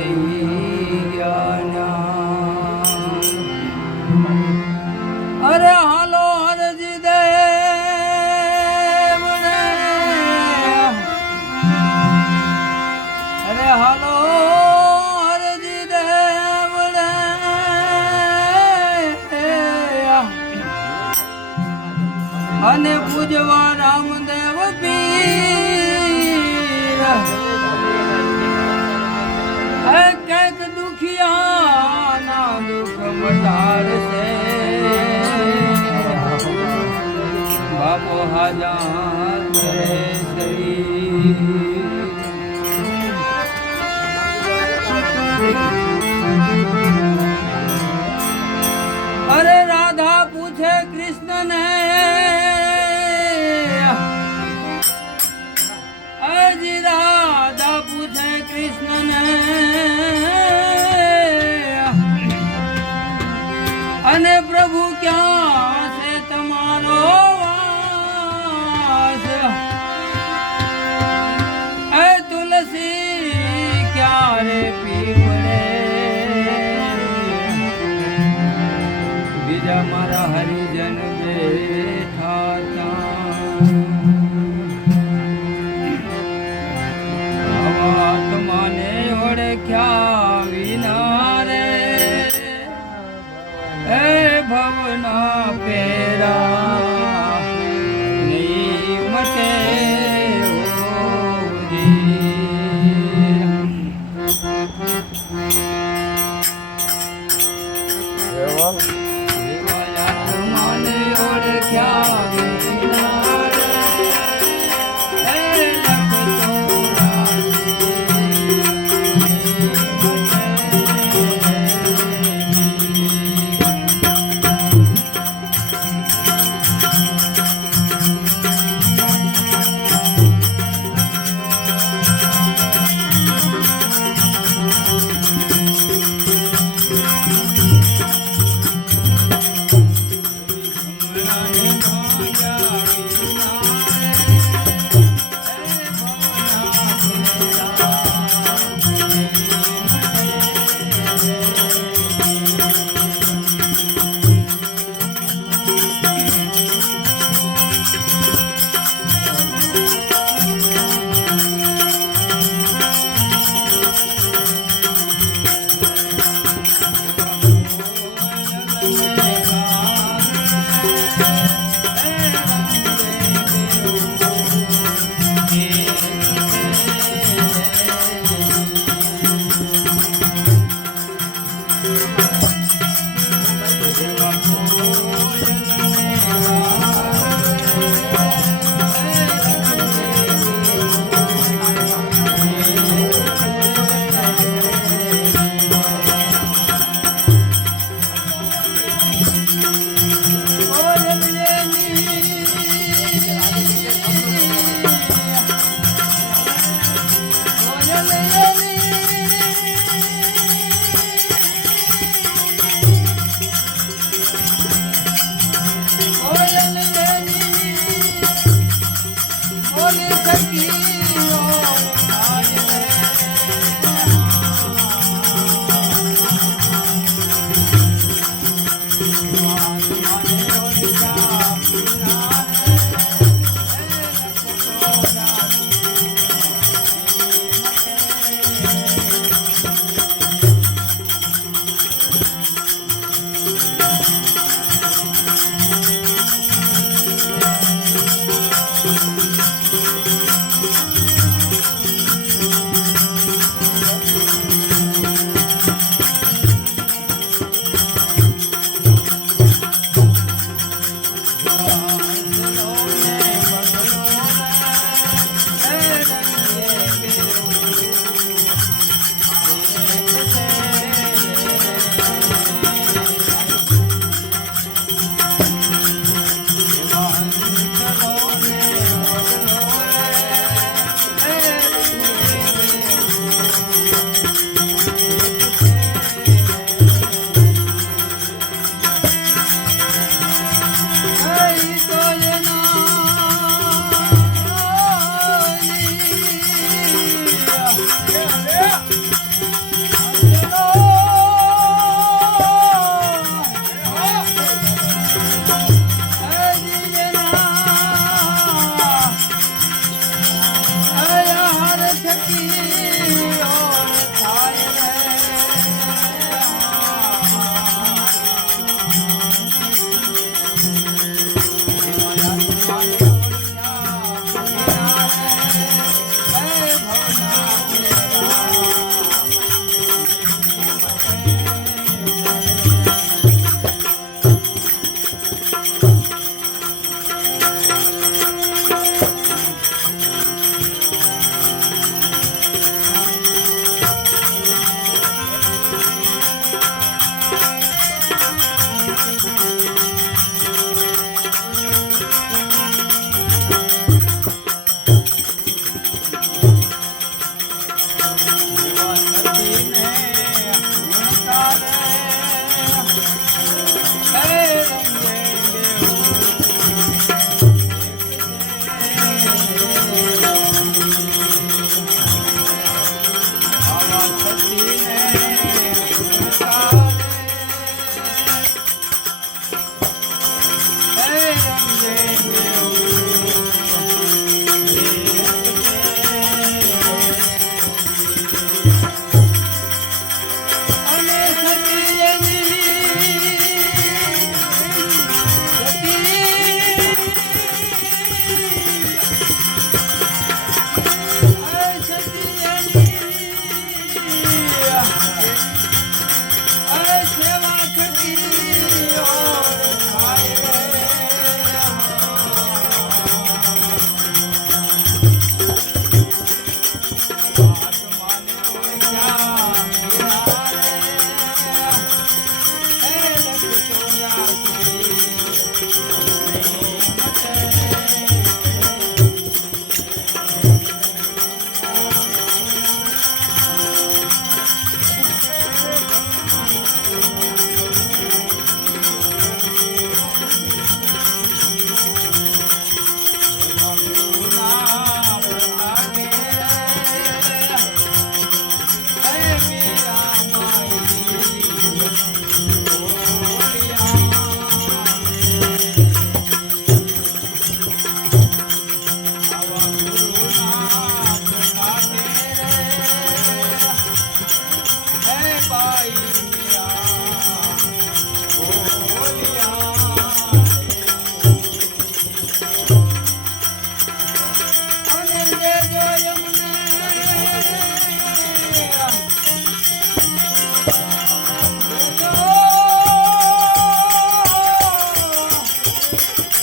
Amen. રે Shri going on?